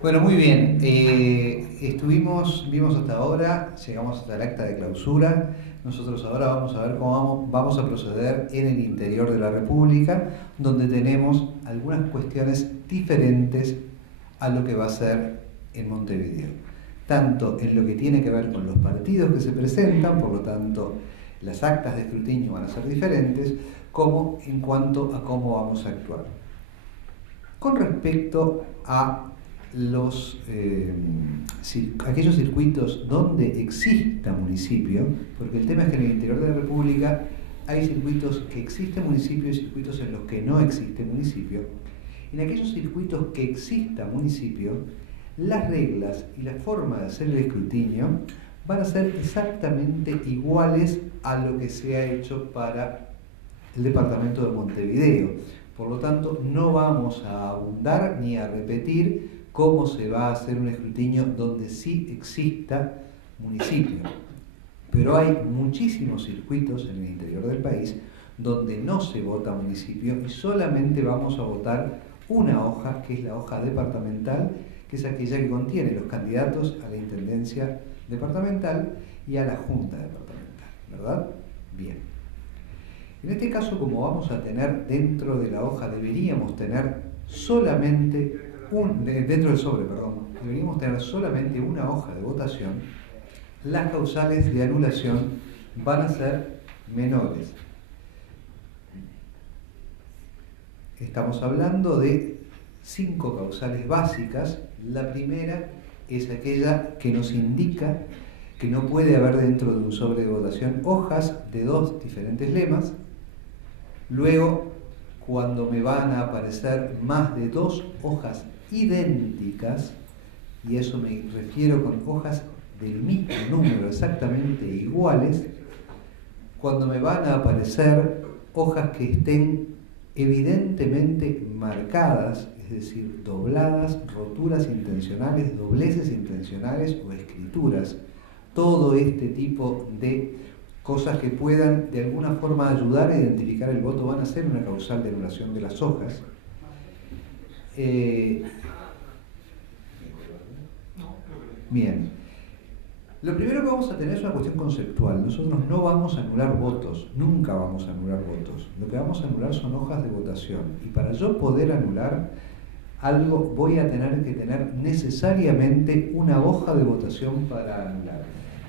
Bueno, muy bien. Vimos hasta ahora, llegamos hasta el acta de clausura. Nosotros ahora vamos a ver cómo vamos a proceder en el interior de la República, donde tenemos algunas cuestiones diferentes a lo que va a ser en Montevideo. Tanto en lo que tiene que ver con los partidos que se presentan, por lo tanto, las actas de escrutinio van a ser diferentes, como en cuanto a cómo vamos a actuar. Con respecto a aquellos circuitos donde exista municipio, porque el tema es que en el interior de la República hay circuitos que existe municipio y circuitos en los que no existe municipio. En aquellos circuitos que exista municipio, las reglas y la forma de hacer el escrutinio van a ser exactamente iguales a lo que se ha hecho para el departamento de Montevideo. Por lo tanto, no vamos a abundar ni a repetir cómo se va a hacer un escrutinio donde sí exista municipio. Pero hay muchísimos circuitos en el interior del país donde no se vota municipio y solamente vamos a votar una hoja, que es la hoja departamental, que es aquella que contiene los candidatos a la intendencia departamental y a la junta departamental, ¿verdad? Bien. En este caso, como vamos a tener dentro de la hoja, deberíamos tener solamente dentro del sobre, deberíamos tener solamente una hoja de votación. Las causales de anulación van a ser menores. Estamos hablando de 5 causales básicas. La primera es aquella que nos indica que no puede haber dentro de un sobre de votación hojas de 2 diferentes lemas. Luego, cuando me van a aparecer más de 2 hojas idénticas, y eso me refiero con hojas del mismo número, exactamente iguales, cuando me van a aparecer hojas que estén evidentemente marcadas, es decir, dobladas, roturas intencionales, dobleces intencionales o escrituras, todo este tipo de cosas que puedan de alguna forma ayudar a identificar el voto van a ser una causal de anulación de las hojas. Bien. Lo primero que vamos a tener es una cuestión conceptual. Nosotros no vamos a anular votos, nunca vamos a anular votos. Lo que vamos a anular son hojas de votación. Y para yo poder anular algo, voy a tener que tener necesariamente una hoja de votación para anular.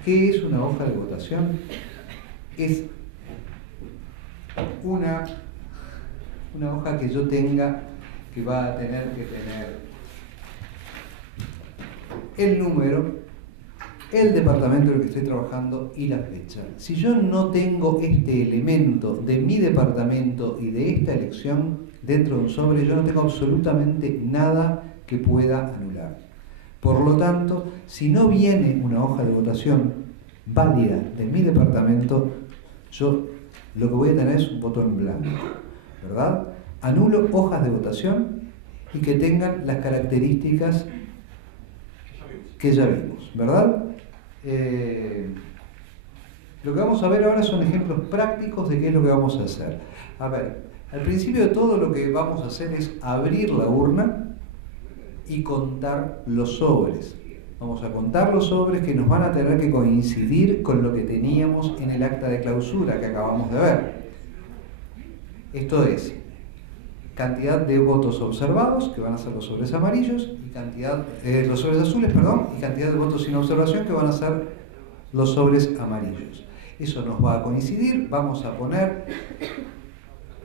¿Qué es una hoja de votación? Es una hoja que yo tenga, que va a tener que tener el número, el departamento en el que estoy trabajando y la fecha. Si yo no tengo este elemento de mi departamento y de esta elección dentro de un sobre, yo no tengo absolutamente nada que pueda anular. Por lo tanto, si no viene una hoja de votación válida de mi departamento, yo lo que voy a tener es un voto en blanco, ¿verdad? Anulo hojas de votación y que tengan las características que ya vimos, ¿verdad? Lo que vamos a ver ahora son ejemplos prácticos de qué es lo que vamos a hacer. A ver, al principio de todo lo que vamos a hacer es abrir la urna y contar los sobres. Vamos a contar los sobres que nos van a tener que coincidir con lo que teníamos en el acta de clausura que acabamos de ver. Esto es cantidad de votos observados, que van a ser los sobres amarillos, y los sobres azules, y cantidad de votos sin observación, que van a ser los sobres amarillos. Eso nos va a coincidir. Vamos a poner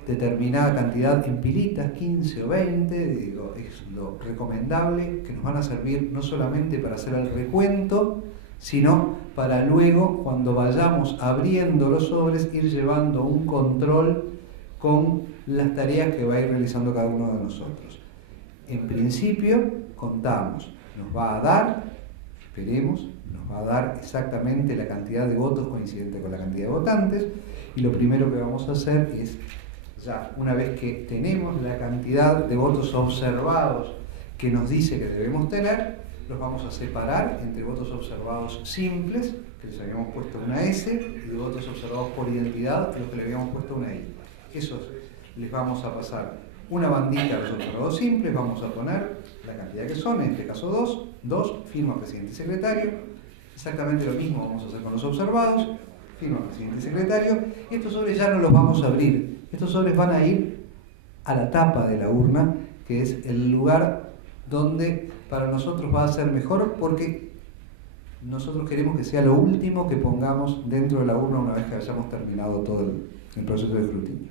determinada cantidad en pilitas, 15 o 20, es lo recomendable, que nos van a servir no solamente para hacer el recuento, sino para luego, cuando vayamos abriendo los sobres, ir llevando un control con las tareas que va a ir realizando cada uno de nosotros. En principio, contamos, nos va a dar, esperemos, nos va a dar exactamente la cantidad de votos coincidente con la cantidad de votantes, y lo primero que vamos a hacer es, ya una vez que tenemos la cantidad de votos observados que nos dice que debemos tener, los vamos a separar entre votos observados simples, que les habíamos puesto una S, y votos observados por identidad, a los que le habíamos puesto una I. Esos les vamos a pasar una bandita de los observados simples, vamos a poner la cantidad que son, en este caso 2, firma presidente y secretario, exactamente lo mismo vamos a hacer con los observados, firma presidente y secretario, y estos sobres ya no los vamos a abrir, estos sobres van a ir a la tapa de la urna, que es el lugar donde para nosotros va a ser mejor, porque nosotros queremos que sea lo último que pongamos dentro de la urna una vez que hayamos terminado todo el proceso de escrutinio.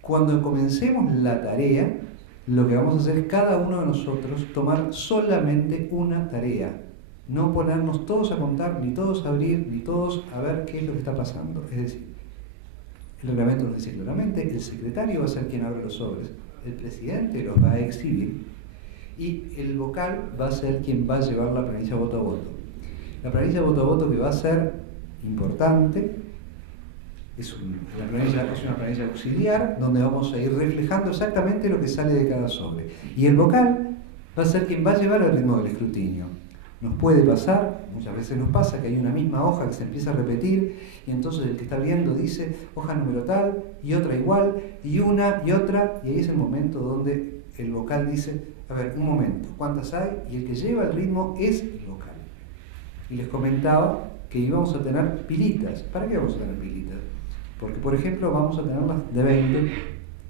Cuando comencemos la tarea, lo que vamos a hacer es cada uno de nosotros tomar solamente una tarea. No ponernos todos a contar, ni todos a abrir, ni todos a ver qué es lo que está pasando. Es decir, el reglamento nos dice claramente, el secretario va a ser quien abre los sobres, el presidente los va a exhibir y el vocal va a ser quien va a llevar la planilla voto a voto. La planilla voto a voto que va a ser importante, es una planilla auxiliar donde vamos a ir reflejando exactamente lo que sale de cada sobre. Y el vocal va a ser quien va a llevar el ritmo del escrutinio. Nos puede pasar, muchas veces nos pasa, que hay una misma hoja que se empieza a repetir y entonces el que está viendo dice hoja número tal y otra igual y una y otra, y ahí es el momento donde el vocal dice, a ver, un momento, ¿cuántas hay? Y el que lleva el ritmo es el vocal. Y les comentaba que íbamos a tener pilitas. ¿Para qué vamos a tener pilitas? Porque, por ejemplo, vamos a tenerlas de 20,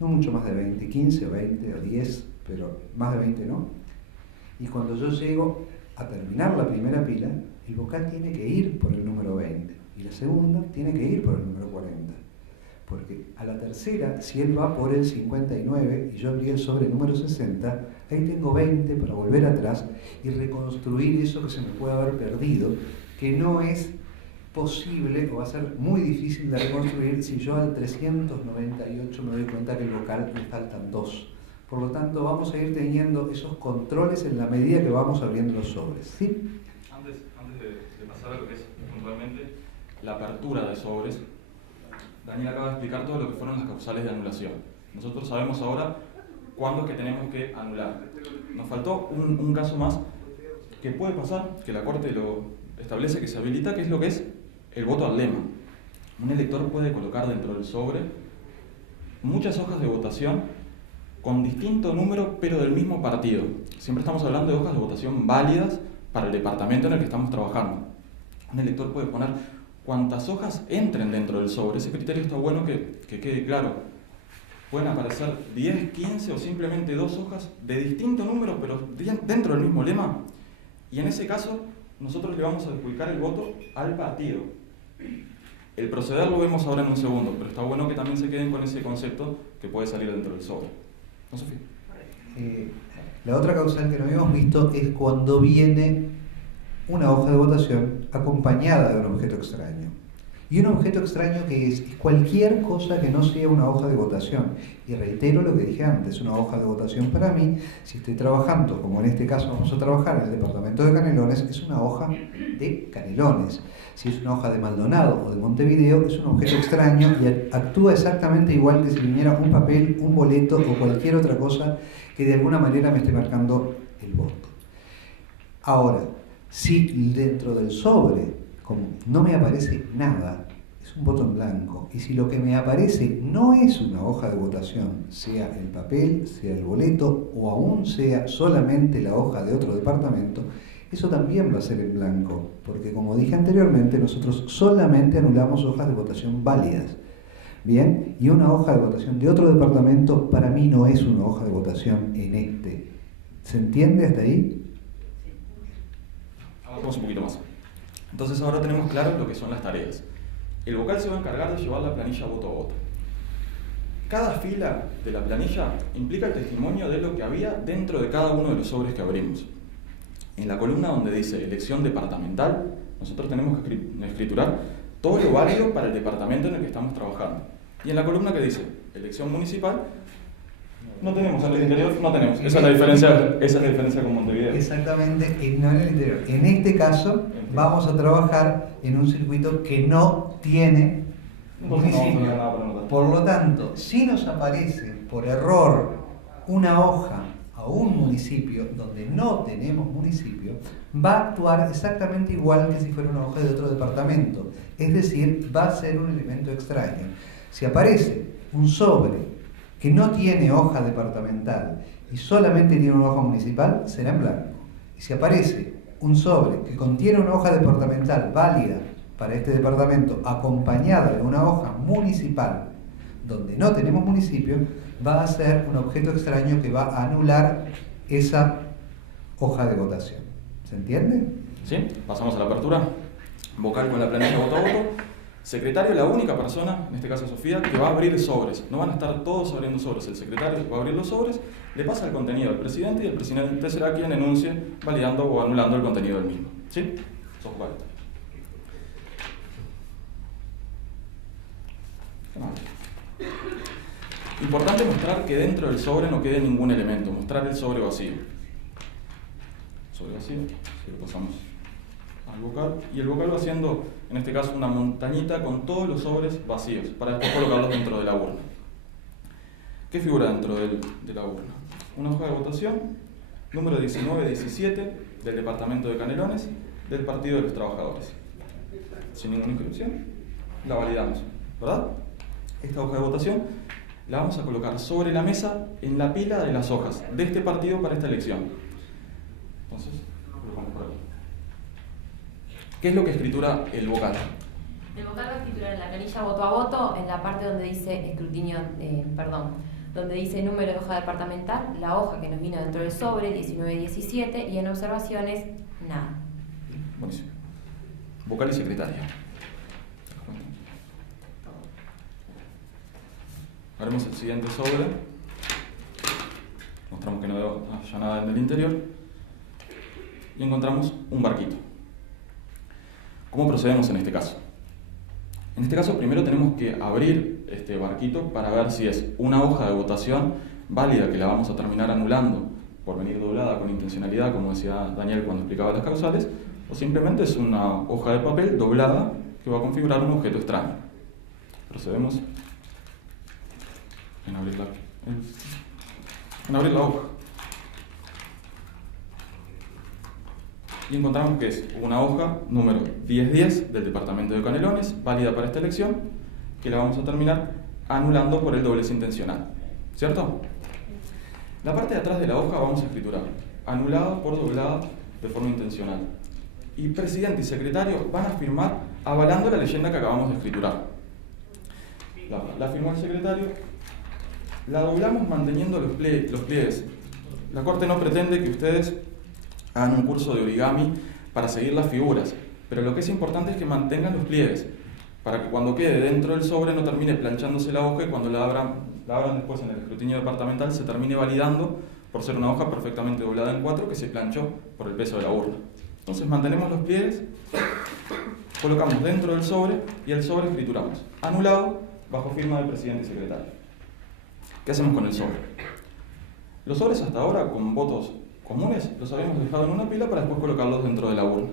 no mucho más de 20, 15 o 20 o 10, pero más de 20 no. Y cuando yo llego a terminar la primera pila, el vocal tiene que ir por el número 20 y la segunda tiene que ir por el número 40. Porque a la tercera, si él va por el 59 y yo abrí el sobre número 60, ahí tengo 20 para volver atrás y reconstruir eso que se me puede haber perdido, que no es posible o va a ser muy difícil de reconstruir si yo al 398 me doy cuenta que el vocal me faltan 2. Por lo tanto, vamos a ir teniendo esos controles en la medida que vamos abriendo los sobres. ¿Sí? Antes de pasar a lo que es puntualmente la apertura de sobres, Daniel acaba de explicar todo lo que fueron las causales de anulación. Nosotros sabemos ahora cuándo es que tenemos que anular. Nos faltó un caso más que puede pasar, que la Corte lo establece, que se habilita, que es lo que es el voto al lema. Un elector puede colocar dentro del sobre muchas hojas de votación con distinto número, pero del mismo partido. Siempre estamos hablando de hojas de votación válidas para el departamento en el que estamos trabajando. Un elector puede poner cuantas hojas entren dentro del sobre. Ese criterio está bueno que quede claro. Pueden aparecer 10, 15 o simplemente 2 hojas de distinto número, pero dentro del mismo lema. Y en ese caso, nosotros le vamos a adjudicar el voto al partido. El proceder lo vemos ahora en un segundo, pero está bueno que también se queden con ese concepto que puede salir dentro del sobre. ¿No, Sofía? La otra causal que no habíamos visto es cuando viene una hoja de votación acompañada de un objeto extraño. Y un objeto extraño que es cualquier cosa que no sea una hoja de votación. Y reitero lo que dije antes, una hoja de votación para mí, si estoy trabajando, como en este caso vamos a trabajar en el departamento de Canelones, es una hoja de Canelones. Si es una hoja de Maldonado o de Montevideo, es un objeto extraño y actúa exactamente igual que si viniera un papel, un boleto o cualquier otra cosa que de alguna manera me esté marcando el voto. Ahora, si dentro del sobre como no me aparece nada, es un voto en blanco, y si lo que me aparece no es una hoja de votación, sea el papel, sea el boleto, o aún sea solamente la hoja de otro departamento, eso también va a ser en blanco, porque como dije anteriormente, nosotros solamente anulamos hojas de votación válidas. Bien, y una hoja de votación de otro departamento para mí no es una hoja de votación en este. ¿Se entiende hasta ahí? Vamos un poquito más. Entonces ahora tenemos claro lo que son las tareas. El vocal se va a encargar de llevar la planilla voto a voto. Cada fila de la planilla implica el testimonio de lo que había dentro de cada uno de los sobres que abrimos. En la columna donde dice elección departamental, nosotros tenemos que escriturar todo lo válido para el departamento en el que estamos trabajando. Y en la columna que dice elección municipal, no tenemos, en el interior no tenemos. Esa es la diferencia con Montevideo. Exactamente, no en el interior. En este caso vamos a trabajar en un circuito que no tiene municipio. Por lo tanto, si nos aparece por error una hoja a un municipio donde no tenemos municipio, va a actuar exactamente igual que si fuera una hoja de otro departamento. Es decir, va a ser un elemento extraño. Si aparece un sobre que no tiene hoja departamental y solamente tiene una hoja municipal, será en blanco. Y si aparece un sobre que contiene una hoja departamental válida para este departamento, acompañada de una hoja municipal donde no tenemos municipio, va a ser un objeto extraño que va a anular esa hoja de votación. ¿Se entiende? ¿Sí? Pasamos a la apertura. Vocal con la planilla voto a voto. Secretario, la única persona, en este caso Sofía, que va a abrir sobres. No van a estar todos abriendo sobres. El secretario va a abrir los sobres, le pasa el contenido al presidente y el presidente será quien enuncie validando o anulando el contenido del mismo. ¿Sí? Sos cuál. Importante mostrar que dentro del sobre no quede ningún elemento, mostrar el sobre vacío. Sobre vacío, si lo pasamos al vocal, y el vocal va haciendo, en este caso, una montañita con todos los sobres vacíos, para después colocarlos dentro de la urna. ¿Qué figura dentro de la urna? Una hoja de votación, número 1917, del departamento de Canelones, del Partido de los Trabajadores. Sin ninguna inscripción, la validamos, ¿verdad? Esta hoja de votación la vamos a colocar sobre la mesa en la pila de las hojas de este partido para esta elección. Entonces, lo colocamos por aquí. ¿Qué es lo que escritura el vocal? El vocal va a escriturar en la planilla voto a voto, en la parte donde dice escrutinio, donde dice número de hoja departamental, la hoja que nos vino dentro del sobre, 1917, y en observaciones, nada. Buenísimo. Vocal y secretaria. Haremos el siguiente sobre. Mostramos que no haya nada en el interior. Y encontramos un barquito. ¿Cómo procedemos en este caso? En este caso primero tenemos que abrir este barquito para ver si es una hoja de votación válida que la vamos a terminar anulando por venir doblada con intencionalidad, como decía Daniel cuando explicaba las causales, o simplemente es una hoja de papel doblada que va a configurar un objeto extraño. Procedemos en abrir la hoja. Y encontramos que es una hoja número 1010 del departamento de Canelones, válida para esta elección, que la vamos a terminar anulando por el doblez intencional. ¿Cierto? La parte de atrás de la hoja vamos a escriturar anulado por doblada de forma intencional. Y presidente y secretario van a firmar avalando la leyenda que acabamos de escriturar. La firmó el secretario. La doblamos manteniendo los pliegues. La Corte no pretende que ustedes hagan un curso de origami para seguir las figuras, pero lo que es importante es que mantengan los pliegues, para que cuando quede dentro del sobre no termine planchándose la hoja y cuando la abran después en el escrutinio departamental se termine validando por ser una hoja perfectamente doblada en 4 que se planchó por el peso de la urna. Entonces mantenemos los pliegues, colocamos dentro del sobre y el sobre escrituramos anulado bajo firma del presidente y secretario. ¿Qué hacemos con el sobre? Los sobres hasta ahora, con votos comunes, los habíamos dejado en una pila para después colocarlos dentro de la urna.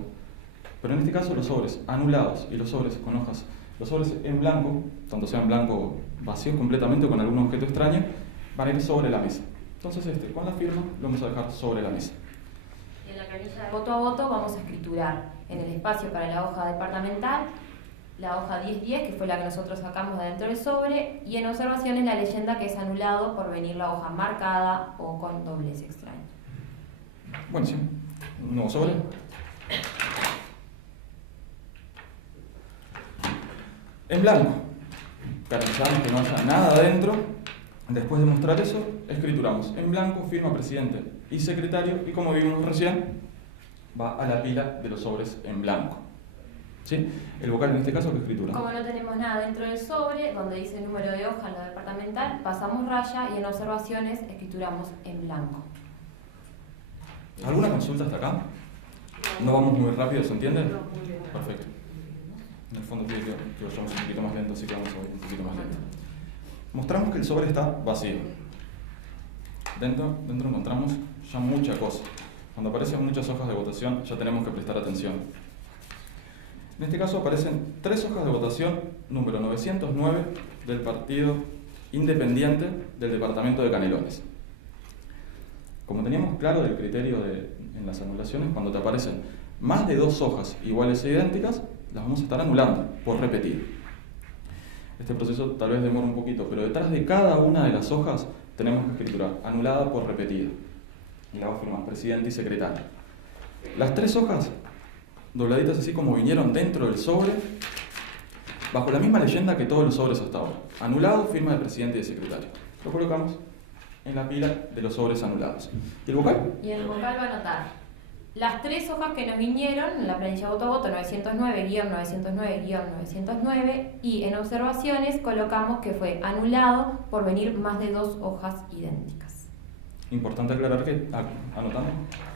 Pero en este caso los sobres anulados y los sobres con hojas, los sobres en blanco, tanto sea en blanco vacíos completamente o con algún objeto extraño, van a ir sobre la mesa. Entonces con la firma lo vamos a dejar sobre la mesa. Y en la planilla de voto a voto vamos a escriturar en el espacio para la hoja departamental la hoja 1010, que fue la que nosotros sacamos de dentro del sobre, y en observaciones la leyenda que es anulado por venir la hoja marcada o con doblez extraño. Buenísimo. ¿Un nuevo sobre? En blanco. Garantizamos que no haya nada adentro. Después de mostrar eso, escrituramos en blanco, firma presidente y secretario, y como vimos recién, va a la pila de los sobres en blanco. ¿Sí? El vocal en este caso, ¿qué escritura? Como no tenemos nada dentro del sobre, donde dice número de hoja en lo departamental, pasamos raya y en observaciones escrituramos en blanco. ¿Alguna consulta hasta acá? No vamos muy rápido, ¿se entiende? Perfecto. En el fondo quiere que vayamos un poquito más lento, así que vamos a ir un poquito más lento. Mostramos que el sobre está vacío. Dentro encontramos ya mucha cosa. Cuando aparecen muchas hojas de votación, ya tenemos que prestar atención. En este caso aparecen 3 hojas de votación, número 909 del Partido Independiente del Departamento de Canelones. Como teníamos claro del criterio en las anulaciones, cuando te aparecen más de 2 hojas iguales e idénticas, las vamos a estar anulando por repetir. Este proceso tal vez demora un poquito, pero detrás de cada una de las hojas tenemos que escriturar anulada por repetida. Y la va a firmar presidente y secretario. Las 3 hojas, dobladitas así como vinieron dentro del sobre, bajo la misma leyenda que todos los sobres hasta ahora. Anulado, firma del presidente y del secretario. Lo colocamos en la pila de los sobres anulados. ¿Y el vocal? Y el vocal va a anotar las 3 hojas que nos vinieron en la planilla voto a voto 909-909-909 y en observaciones colocamos que fue anulado por venir más de 2 hojas idénticas. Importante aclarar que anotamos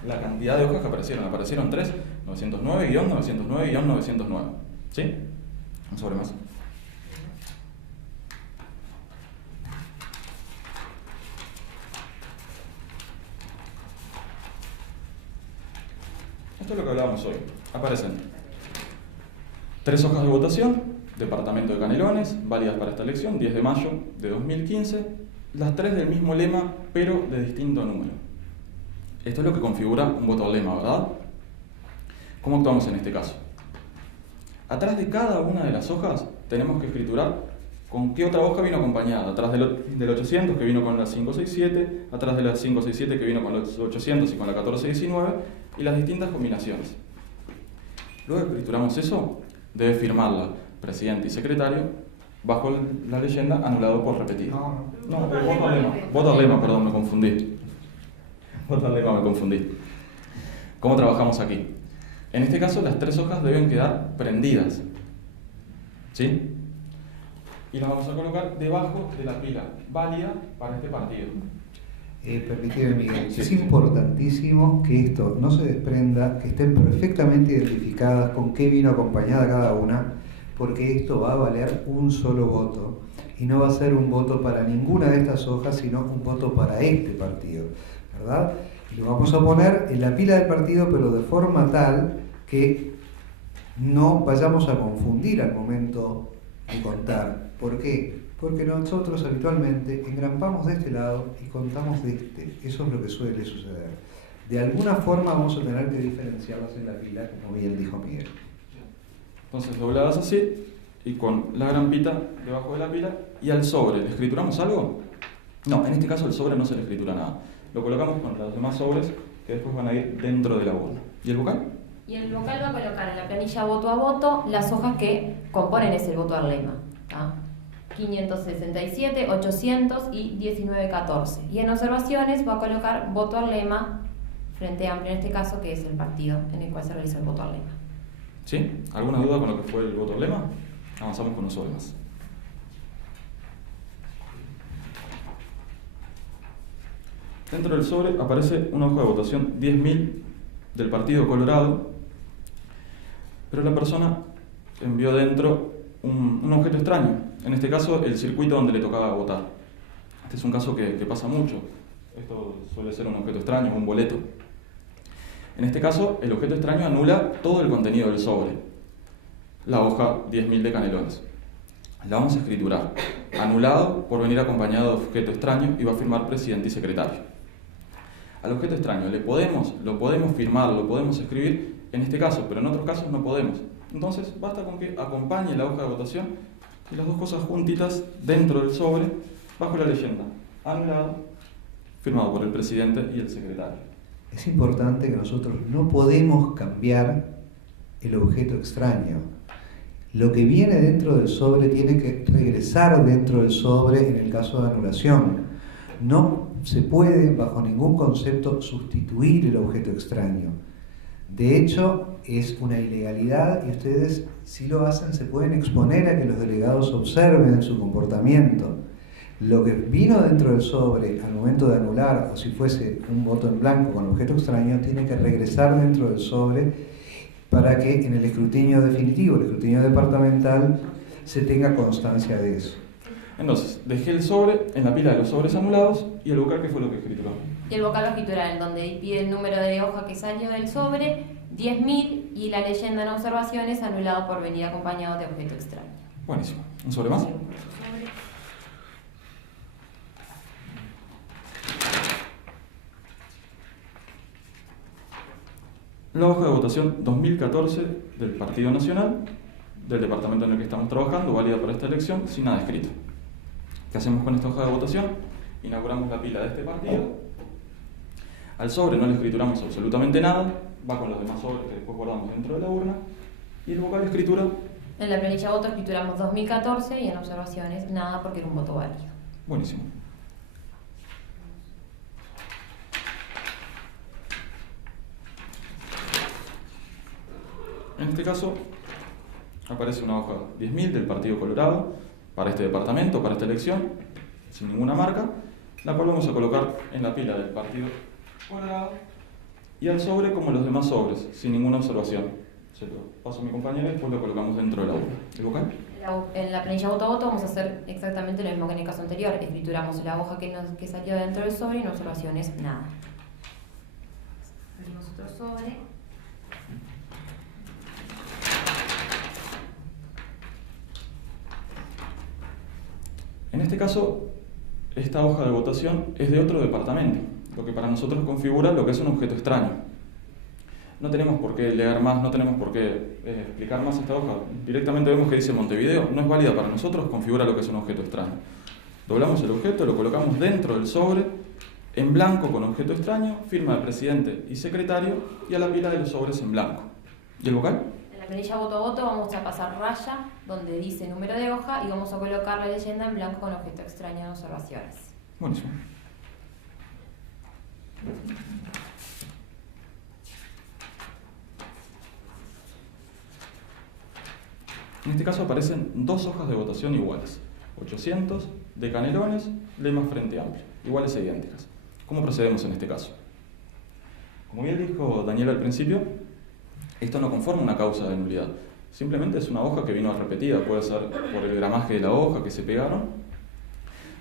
la cantidad de hojas que aparecieron. Aparecieron 3, 909-909-909. ¿Sí? Un sobre más. Esto es lo que hablábamos hoy. Aparecen 3 hojas de votación, departamento de Canelones, válidas para esta elección, 10 de mayo de 2015, las 3 del mismo lema, pero de distinto número. Esto es lo que configura un voto al lema, ¿verdad? ¿Cómo actuamos en este caso? Atrás de cada una de las hojas tenemos que escriturar con qué otra hoja vino acompañada. Atrás del 800 que vino con la 567, atrás de la 567 que vino con los 800 y con la 1419, y las distintas combinaciones. Luego que escrituramos eso, debe firmarla presidente y secretario bajo la leyenda anulado por repetido. No, voto al lema. Voto al lema, perdón, me confundí. Voto al lema, me confundí. ¿Cómo trabajamos aquí? En este caso, las 3 hojas deben quedar prendidas. ¿Sí? Y las vamos a colocar debajo de la pila válida para este partido. Permíteme, Miguel, Sí. es importantísimo que esto no se desprenda, que estén perfectamente identificadas con qué vino acompañada cada una, porque esto va a valer un solo voto y no va a ser un voto para ninguna de estas hojas, sino un voto para este partido, ¿verdad? Y lo vamos a poner en la pila del partido, pero de forma tal que no vayamos a confundir al momento de contar. ¿Por qué? Porque nosotros habitualmente engrampamos de este lado y contamos de este. Eso es lo que suele suceder. De alguna forma vamos a tener que diferenciarlas en la pila, como bien dijo Miguel. Entonces, dobladas así y con la grampita debajo de la pila. ¿Y al sobre le escrituramos algo? No, en este caso el sobre no se le escritura nada. Lo colocamos con los demás sobres que después van a ir dentro de la urna. ¿Y el vocal? Y el vocal va a colocar en la planilla voto a voto las hojas que componen ese voto al lema. 567, 800 y 1914. Y en observaciones va a colocar voto al lema Frente Amplio, en este caso, que es el partido en el cual se realiza el voto al lema. ¿Sí? ¿Alguna duda con lo que fue el voto al lema? Avanzamos con un sobre más. Dentro del sobre aparece una hoja de votación 10.000 del Partido Colorado, pero la persona envió dentro un objeto extraño, en este caso el circuito donde le tocaba votar. Este es un caso que pasa mucho. Esto suele ser un objeto extraño, un boleto. En este caso, el objeto extraño anula todo el contenido del sobre, la hoja 10.000 de Canelones. La vamos a escriturar. Anulado por venir acompañado de objeto extraño y va a firmar presidente y secretario. Al objeto extraño lo podemos firmar, lo podemos escribir en este caso, pero en otros casos no podemos. Entonces basta con que acompañe la hoja de votación y las dos cosas juntitas dentro del sobre, bajo la leyenda anulado, firmado por el presidente y el secretario. Es importante que nosotros no podemos cambiar el objeto extraño. Lo que viene dentro del sobre tiene que regresar dentro del sobre en el caso de anulación. No se puede, bajo ningún concepto, sustituir el objeto extraño. De hecho, es una ilegalidad y ustedes, si lo hacen, se pueden exponer a que los delegados observen su comportamiento. Lo que vino dentro del sobre al momento de anular, o si fuese un voto en blanco con objeto extraño, tiene que regresar dentro del sobre para que en el escrutinio definitivo, el escrutinio departamental, se tenga constancia de eso. Entonces, dejé el sobre en la pila de los sobres anulados y el vocal, ¿qué fue lo que escrituró? Y el vocal va a escriturar en donde pide el número de hoja que salió del sobre, 10.000, y la leyenda en observaciones anulado por venir acompañado de objeto extraño. Buenísimo. ¿Un sobre más? La hoja de votación 2014 del Partido Nacional, del departamento en el que estamos trabajando, válida para esta elección, sin nada escrito. ¿Qué hacemos con esta hoja de votación? Inauguramos la pila de este partido. Al sobre no le escrituramos absolutamente nada, va con los demás sobres que después guardamos dentro de la urna. Y el vocal de escritura. En la planilla de voto escrituramos 2014 y en observaciones nada porque era un voto válido. Buenísimo. En este caso aparece una hoja 10.000 del Partido Colorado para este departamento, para esta elección, sin ninguna marca, la cual vamos a colocar en la pila del Partido Colorado y al sobre como los demás sobres, sin ninguna observación. Se lo paso a mi compañero y después lo colocamos dentro de la urna. ¿El vocal? En la planilla voto a voto vamos a hacer exactamente lo mismo que en el caso anterior. Escrituramos la hoja que salió dentro del sobre y en observaciones nada. Abrimos otro sobre. En este caso, esta hoja de votación es de otro departamento, lo que para nosotros configura lo que es un objeto extraño. No tenemos por qué leer más, no tenemos por qué explicar más esta hoja. Directamente vemos que dice Montevideo, no es válida para nosotros, configura lo que es un objeto extraño. Doblamos el objeto, lo colocamos dentro del sobre, en blanco con objeto extraño, firma de presidente y secretario, y a la pila de los sobres en blanco. ¿Y el vocal? En la planilla voto a voto vamos a pasar raya donde dice número de hoja y vamos a colocar la leyenda en blanco con objeto extraño en observaciones. Buenísimo. En este caso aparecen dos hojas de votación iguales, 800 de Canelones, lemas Frente Amplio, iguales e idénticas. ¿Cómo procedemos en este caso? Como bien dijo Daniel al principio, esto no conforma una causa de nulidad, simplemente es una hoja que vino repetida, puede ser por el gramaje de la hoja que se pegaron.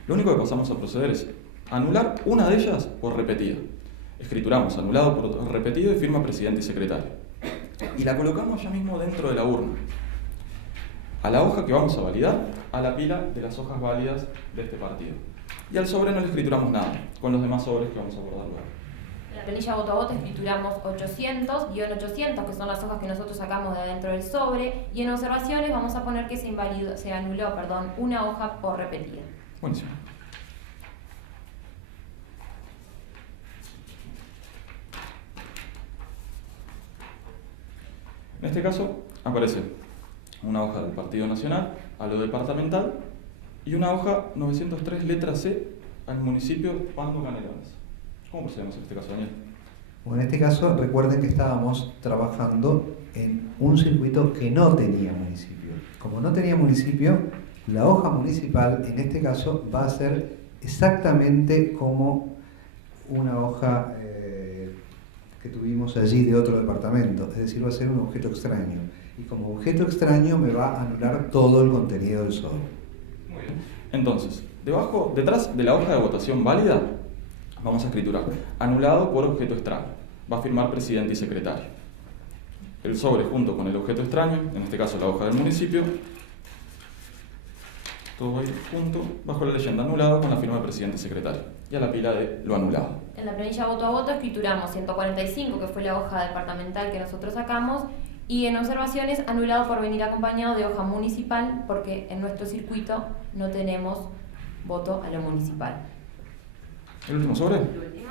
Lo único que pasamos a proceder es anular una de ellas por repetida. Escrituramos anulado por repetido y firma presidente y secretario. Y la colocamos ya mismo dentro de la urna. A la hoja que vamos a validar, a la pila de las hojas válidas de este partido. Y al sobre no le escrituramos nada, con los demás sobres que vamos a abordar luego. En la planilla voto a voto escrituramos 800-800, que son las hojas que nosotros sacamos de adentro del sobre, y en observaciones vamos a poner que se anuló una hoja por repetida. Buenísimo. En este caso aparece una hoja del Partido Nacional a lo departamental y una hoja 903 letra C al municipio Pando Canelones. ¿Cómo procedemos en este caso, Daniel? Bueno, en este caso recuerden que estábamos trabajando en un circuito que no tenía municipio. Como no tenía municipio, la hoja municipal en este caso va a ser exactamente como una hoja que tuvimos allí de otro departamento, es decir, va a ser un objeto extraño. Y como objeto extraño me va a anular todo el contenido del sobre. Muy bien. Entonces, detrás de la hoja de votación válida, vamos a escriturar anulado por objeto extraño. Va a firmar presidente y secretario. El sobre junto con el objeto extraño, en este caso la hoja del municipio, todo ahí junto, bajo la leyenda anulado con la firma de presidente y secretario. Y a la pila de lo anulado. En la planilla voto a voto escrituramos 145, que fue la hoja departamental que nosotros sacamos, y en observaciones anulado por venir acompañado de hoja municipal, porque en nuestro circuito no tenemos voto a lo municipal. ¿El último sobre? El último.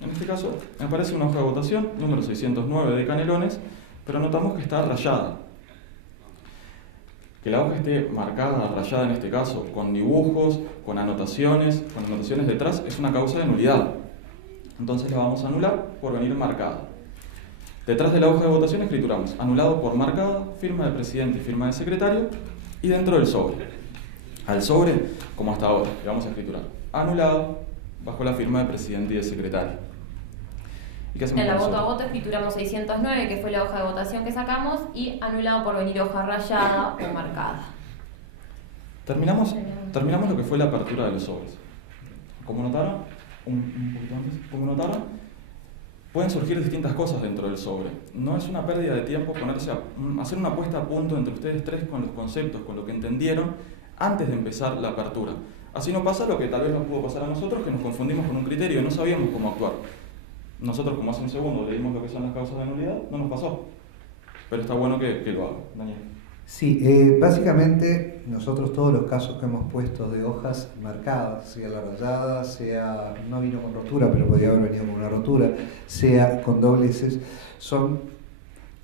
En este caso me aparece una hoja de votación, número 609 de Canelones, pero notamos que está rayada. Que la hoja esté marcada, rayada en este caso, con dibujos, con anotaciones detrás, es una causa de nulidad. Entonces la vamos a anular por venir marcada. Detrás de la hoja de votación escrituramos anulado por marcada, firma de presidente y firma de secretario, y dentro del sobre. Al sobre, como hasta ahora, le vamos a escriturar anulado bajo la firma de presidente y de secretario. ¿Y qué hacemos En la con el voto a sobre? voto escrituramos 609, que fue la hoja de votación que sacamos, y anulado por venir hoja rayada o marcada. Terminamos lo que fue la apertura de los sobres. Como notaron, un poquito antes, como notaron, pueden surgir distintas cosas dentro del sobre. No es una pérdida de tiempo ponerse a hacer una puesta a punto entre ustedes tres con los conceptos, con lo que entendieron antes de empezar la apertura. Así no pasa lo que tal vez nos pudo pasar a nosotros, que nos confundimos con un criterio y no sabíamos cómo actuar. Nosotros, como hace un segundo leímos lo que son las causas de nulidad, no nos pasó. Pero está bueno que lo haga. Daniel. Sí, básicamente nosotros todos los casos que hemos puesto de hojas marcadas, sea la rayada, sea, no vino con rotura, pero podría haber venido con una rotura, sea con dobleces, son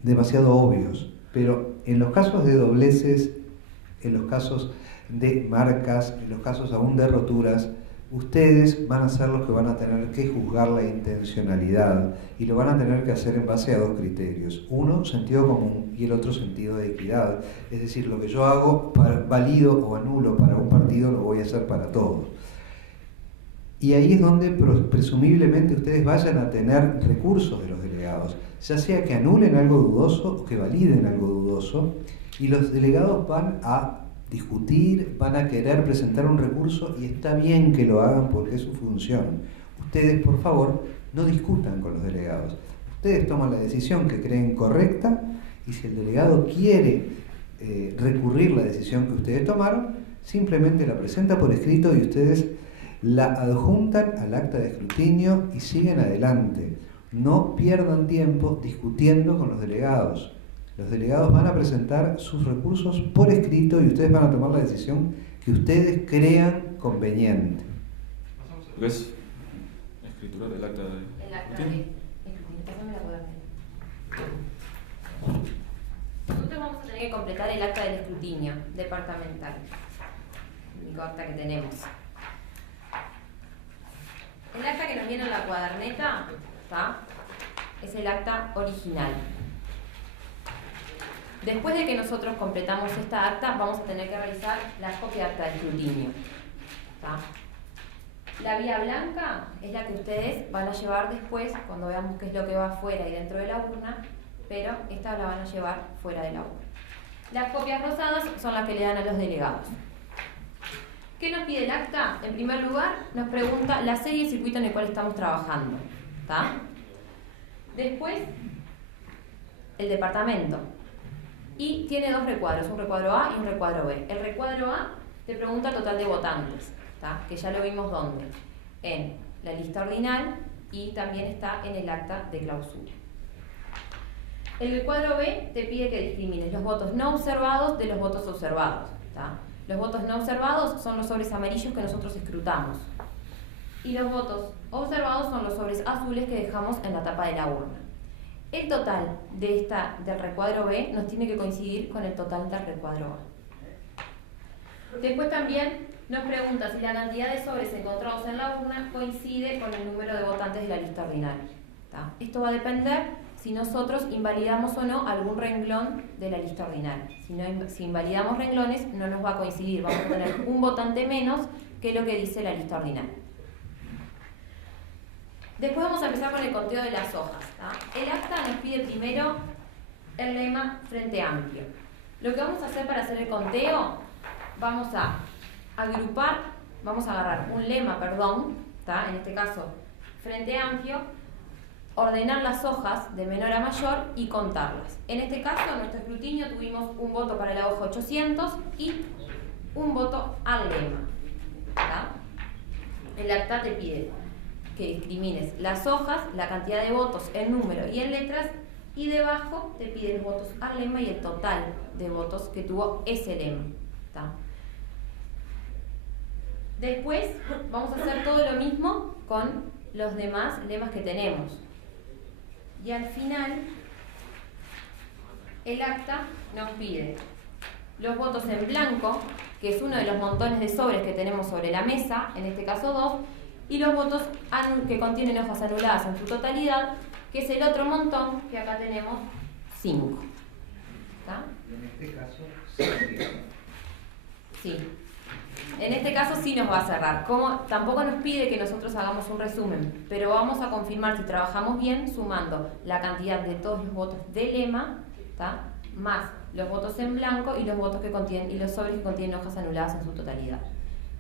demasiado obvios. Pero en los casos de dobleces, en los casos de marcas, en los casos aún de roturas, ustedes van a ser los que van a tener que juzgar la intencionalidad y lo van a tener que hacer en base a dos criterios. Uno, sentido común, y el otro, sentido de equidad. Es decir, lo que yo hago válido o anulo para un partido lo voy a hacer para todos. Y ahí es donde presumiblemente ustedes vayan a tener recursos de los delegados, ya sea que anulen algo dudoso o que validen algo dudoso, y los delegados van a discutir, van a querer presentar un recurso y está bien que lo hagan porque es su función. Ustedes, por favor, no discutan con los delegados. Ustedes toman la decisión que creen correcta y si el delegado quiere recurrir la decisión que ustedes tomaron, simplemente la presenta por escrito y ustedes la adjuntan al acta de escrutinio y siguen adelante. No pierdan tiempo discutiendo con los delegados. Los delegados van a presentar sus recursos por escrito y ustedes van a tomar la decisión que ustedes crean conveniente. ¿Ves? Escritura del acta de... El acta de escrutinio. Pásame la cuaderneta. Nosotros vamos a tener que completar el acta del escrutinio departamental. El único acta que tenemos. El acta que nos viene en la cuaderneta, ¿está? Es el acta original. Después de que nosotros completamos esta acta, vamos a tener que realizar la copia de acta de escrutinio. ¿Está? La vía blanca es la que ustedes van a llevar después, cuando veamos qué es lo que va afuera y dentro de la urna, pero esta la van a llevar fuera de la urna. Las copias rosadas son las que le dan a los delegados. ¿Qué nos pide el acta? En primer lugar, nos pregunta la serie y circuito en el cual estamos trabajando. ¿Está? Después, el departamento. Y tiene dos recuadros, un recuadro A y un recuadro B. El recuadro A te pregunta el total de votantes, ¿tá? Que ya lo vimos ¿dónde? En la lista ordinal y también está en el acta de clausura. El recuadro B te pide que discrimines los votos no observados de los votos observados, ¿tá? Los votos no observados son los sobres amarillos que nosotros escrutamos. Y los votos observados son los sobres azules que dejamos en la tapa de la urna. El total del recuadro B nos tiene que coincidir con el total del recuadro A. Después también nos pregunta si la cantidad de sobres encontrados en la urna coincide con el número de votantes de la lista ordinaria. ¿Tá? Esto va a depender si nosotros invalidamos o no algún renglón de la lista ordinaria. Si invalidamos renglones, no nos va a coincidir. Vamos a tener un votante menos que lo que dice la lista ordinaria. Después vamos a empezar con el conteo de las hojas. ¿Tá? El acta nos pide primero el lema Frente Amplio. Lo que vamos a hacer para hacer el conteo, vamos a agrupar, vamos a agarrar un lema, ¿tá? En este caso Frente Amplio, ordenar las hojas de menor a mayor y contarlas. En este caso, en nuestro escrutinio tuvimos un voto para la hoja 800 y un voto al lema. ¿Tá? El acta te pide que discrimines las hojas, la cantidad de votos en número y en letras, y debajo te pide los votos al lema y el total de votos que tuvo ese lema. ¿Tá? Después vamos a hacer todo lo mismo con los demás lemas que tenemos. Y al final, el acta nos pide los votos en blanco, que es uno de los montones de sobres que tenemos sobre la mesa, en este caso 2, y los votos que contienen hojas anuladas en su totalidad, que es el otro montón, que acá tenemos 5. ¿Está? En este caso, sí. En este caso sí nos va a cerrar. Tampoco nos pide que nosotros hagamos un resumen, pero vamos a confirmar si trabajamos bien sumando la cantidad de todos los votos de lema, ¿tá? Más los votos en blanco y los votos que contienen y los sobres que contienen hojas anuladas en su totalidad.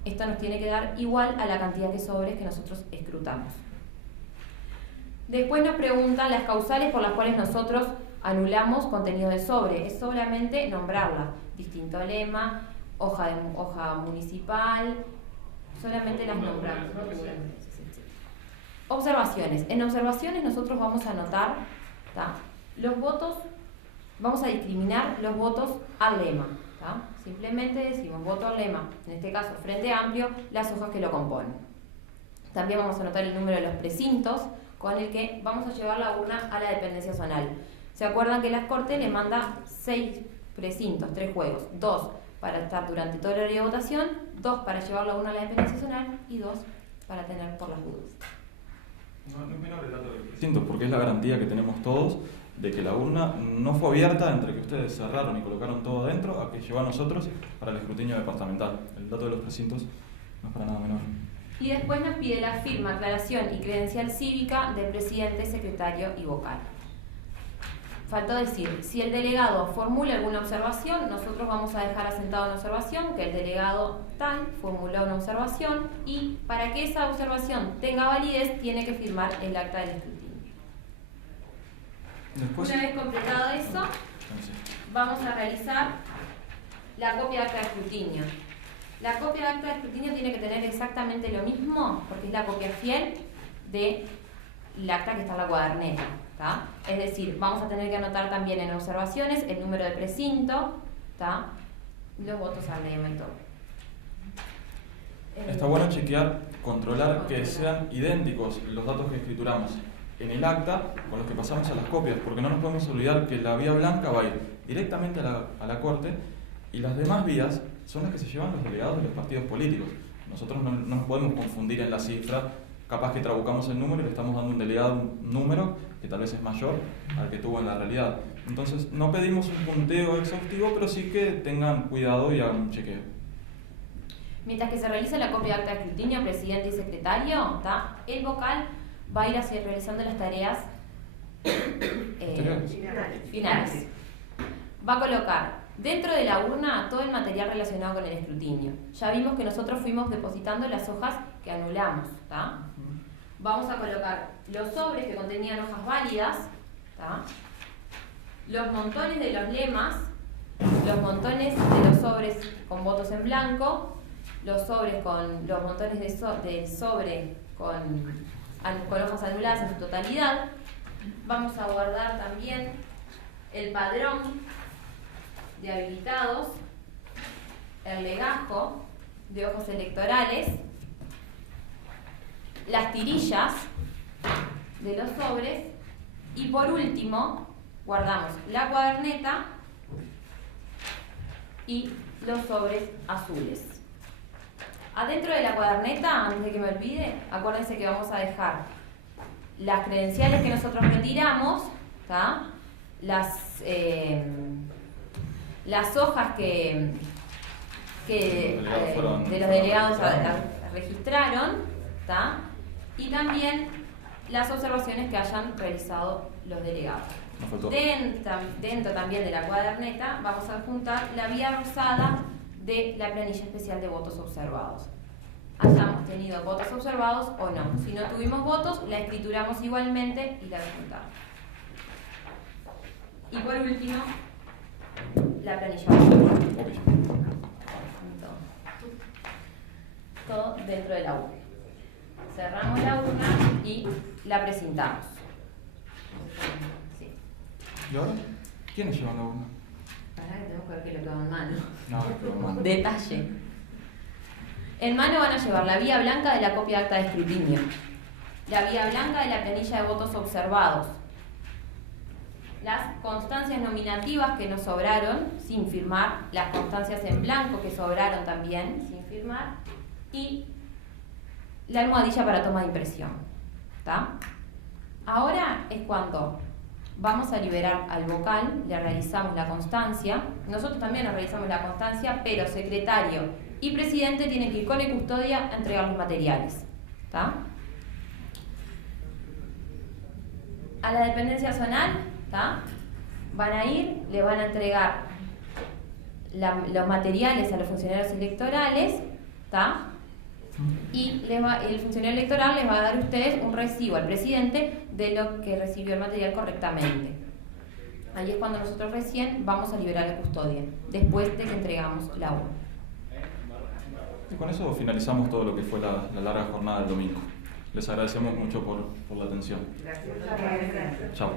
Esto nos tiene que dar igual a la cantidad de sobres que nosotros escrutamos. Después nos preguntan las causales por las cuales nosotros anulamos contenido de sobre. Es solamente nombrarla. Distinto lema, hoja municipal, solamente las nombramos. Observaciones. En observaciones nosotros vamos a anotar, ¿tá?, los votos, vamos a discriminar los votos al lema, ¿tá? Simplemente decimos voto al lema, en este caso Frente Amplio, las hojas que lo componen. También vamos a anotar el número de los precintos con el que vamos a llevar la urna a la dependencia zonal. ¿Se acuerdan que las Cortes le manda 6 precintos, 3 juegos? 2 para estar durante todo el horario de votación, 2 para llevar la urna a la dependencia zonal y 2 para tener por las dudas. No es menor el dato del precinto, porque es la garantía que tenemos todos de que la urna no fue abierta entre que ustedes cerraron y colocaron todo adentro a que llegó a nosotros para el escrutinio departamental. El dato de los precintos no es para nada menor. Y después nos pide la firma, aclaración y credencial cívica del presidente, secretario y vocal. Faltó decir, si el delegado formula alguna observación, nosotros vamos a dejar asentado una observación, que el delegado tal formuló una observación, y para que esa observación tenga validez, tiene que firmar el acta del escrutinio. Después, una vez completado eso, vamos a realizar la copia de acta de escrutinio. La copia de acta de escrutinio tiene que tener exactamente lo mismo, porque es la copia fiel del acta que está en la cuaderneta, ¿tá? Es decir, vamos a tener que anotar también en observaciones el número de precinto, ¿tá?, los votos al lema y todo. Está bueno chequear, controlar que sean idénticos los datos que escrituramos en el acta con los que pasamos a las copias, porque no nos podemos olvidar que la vía blanca va a ir directamente a la Corte y las demás vías son las que se llevan los delegados de los partidos políticos. Nosotros no nos podemos confundir en la cifra, capaz que trabucamos el número y le estamos dando a un delegado un número que tal vez es mayor al que tuvo en la realidad. Entonces no pedimos un punteo exhaustivo, pero sí que tengan cuidado y hagan un chequeo. Mientras que se realiza la copia de acta de escrutinio, presidente y secretario, ¿tá?, el vocal va a ir realizando las tareas finales. Va a colocar dentro de la urna todo el material relacionado con el escrutinio. Ya vimos que nosotros fuimos depositando las hojas que anulamos, ¿tá? Vamos a colocar los sobres que contenían hojas válidas, ¿tá?, los montones de los lemas, los montones de los sobres con votos en blanco, los sobres con los montones de sobre con hojas anuladas en su totalidad. Vamos a guardar también el padrón de habilitados, el legajo de hojas electorales, las tirillas de los sobres y por último guardamos la cuaderneta y los sobres azules. Adentro de la cuaderneta, antes de que me olvide, acuérdense que vamos a dejar las credenciales que nosotros retiramos, ¿tá?, las hojas que de los delegados registraron, ¿tá?, y también las observaciones que hayan realizado los delegados. Dentro también de la cuaderneta vamos a adjuntar la vía rosada de la planilla especial de votos observados. Hayamos tenido votos observados o no. Si no tuvimos votos, la escrituramos igualmente y la adjuntamos. Y por último, la planilla rosada. Todo dentro de la urna. Cerramos la urna y la presentamos. Sí. ¿Y ahora? ¿Quiénes llevan la urna? Para que tenemos que ver que lo quedó en mano. No, pero mano. Detalle. En mano van a llevar la vía blanca de la copia de acta de escrutinio, la vía blanca de la planilla de votos observados, las constancias nominativas que nos sobraron sin firmar, las constancias en blanco que sobraron también sin firmar y la almohadilla para toma de impresión. ¿Tá? Ahora es cuando vamos a liberar al vocal, le realizamos la constancia, nosotros también nos realizamos la constancia, pero secretario y presidente tienen que ir con el custodia a entregar los materiales. ¿Tá? A la dependencia zonal, ¿tá?, van a ir, le van a entregar los materiales a los funcionarios electorales, ¿tá?, y el funcionario electoral les va a dar a ustedes un recibo al presidente de lo que recibió el material correctamente. Ahí es cuando nosotros recién vamos a liberar la custodia, después de que entregamos la urna. Y con eso finalizamos todo lo que fue la larga jornada del domingo. Les agradecemos mucho por la atención. Gracias. Chao.